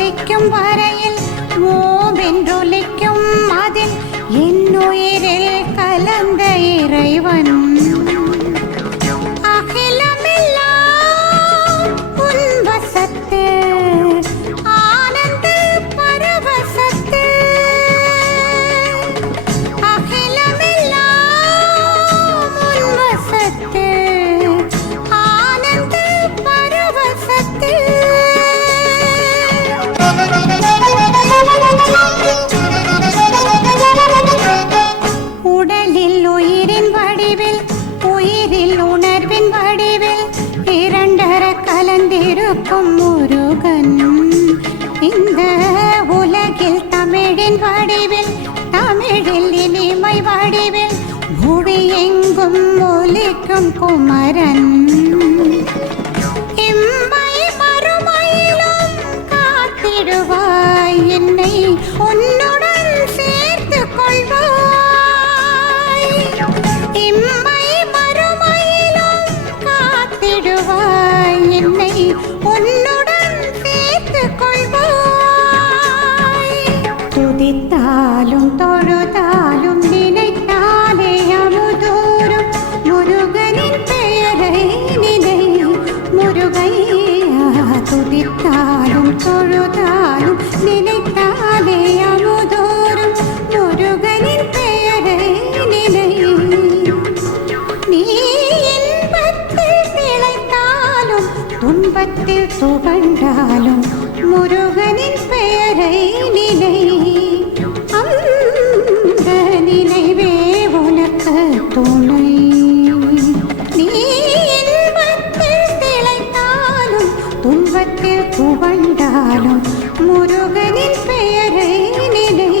துடிக்கும் வரையில் ஓவென்றொலிக்கும் அதில் என்னுயிரில் கலந்த இறைவன் முருகன் இந்த உலகில் தமிழின் வடிவில் தமிழில் இனிமை வடிவில் புவி எங்கும் ஒலிக்கும் குமரன் இம்மை மறுமையிலும் காத்திடுவாய் என்னை உன்னுடன் சேர்த்து கொள்வாய் இம்மை மறுமையிலும் காத்திடுவாய் என்னை உன்னுடன் சேர்த்து கொள்வாய் துதித்தாலும் தொழுதாலும் நினைத்தாலே அமுதூரும் முருகனின் பெயரை நினை முருகையா துதித்தாலும் தொழுதாலும் நினைத்தாலே அமுதூரும் முருகனின் பெயரை நினை நீ இன்பத்தில் திளைத்தாலும் துன்பத்தில் துவண்டாலும் முருகனின் பெயரை நினை அந்த நினைவே உனக்கு துணை நீ இன்பத்தில் திளைத்தாலும் துன்பத்தில் துவண்டாலும் முருகனின் பெயரை நினை